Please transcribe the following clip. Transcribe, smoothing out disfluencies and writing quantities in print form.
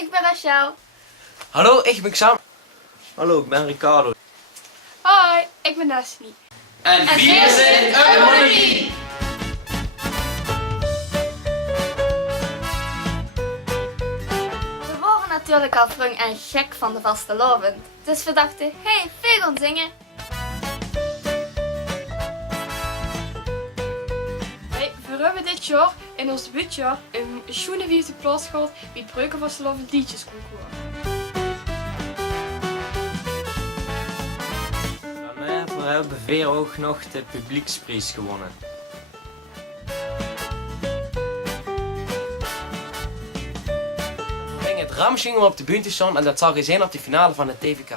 ik ben Rachel. Hallo, ik ben Sam. Hallo, ik ben Ricardo. Hoi, ik ben Destiny. En wir zijn Harmonie! We waren natuurlijk al vrung en gek van de vastelovend. Dus we dachten, hey, we gaan zingen. We hebben dit jaar in ons budget een schoene wiefde plaats gehad bij het Breuken van Sloven liedjesconcours. Daarna hebben we ook nog de publieksprijs gewonnen. We gingen het ramschingen op de bühne staan en dat zag je zijn op de finale van de TVK.